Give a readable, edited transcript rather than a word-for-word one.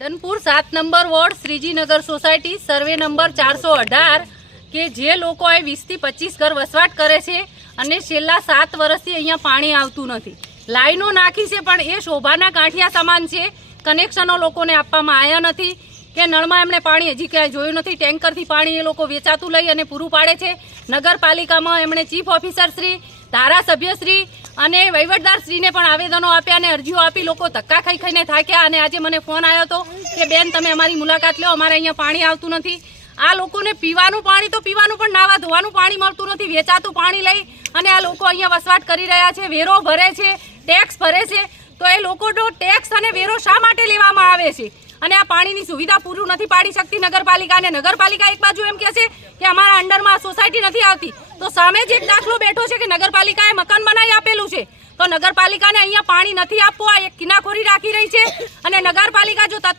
Dhanpur 7 number ward Shrijinagar society survey number 418 કે જે લોકોએ 20 થી 25 ઘર વસવાટ કરે છે અને છેલ્લા 7 વર્ષથી અહીંયા પાણી આવતું નથી. લાઈનો નાખી છે પણ એ શોભાના ગાંઠિયા સમાન છે. કનેક્શનો લોકોને આપવામાં આવ્યા નથી કે નળમાં એમણે પાણી હજી ક્યાંય જોયું નથી. ટેન્કરથી પાણી એ લોકો વેચાતું લઈ અને પૂરું પાડે છે. નગરપાલિકામાં એમણે ચીફ ઓફિસર શ્રી, ધારાસભ્ય શ્રી અને વહીવટદાર શ્રીને પણ આવેદનો આપ્યા અને અરજીઓ આપી. લોકો ધક્કા ખાઈ ખાઈને થાક્યા અને આજે મને ફોન આવ્યો હતો કે બેન તમે અમારી મુલાકાત લો, અમારે અહીંયા પાણી આવતું નથી. આ લોકોને પીવાનું પાણી તો પીવાનું પણ નાવા ધોવાનું પાણી મળતું નથી. વેચાતું પાણી લઈ અને આ લોકો અહીંયા વસવાટ કરી રહ્યા છે. વેરો ભરે છે, ટેક્સ ભરે છે. તો એ લોકોનો ટેક્સ અને વેરો શા માટે લેવામાં આવે છે? અને આ પાણીની સુવિધા પૂરું નથી પાડી શકતી નગરપાલિકા. અને નગરપાલિકા એક બાજુ એમ કહે છે કે અમારા અંડરમાં સોસાયટી નથી આવતી, તો સામે જ એક દાખલો બેઠો છે કે નગરપાલિકાએ મકાન બનાવી આપેલું છે. તો નગરપાલિકાને અહીંયા પાણી નથી આપવું, આ એક કિનાખોરી રાખી રહી છે. અને નગરપાલિકા જો તત્કાળ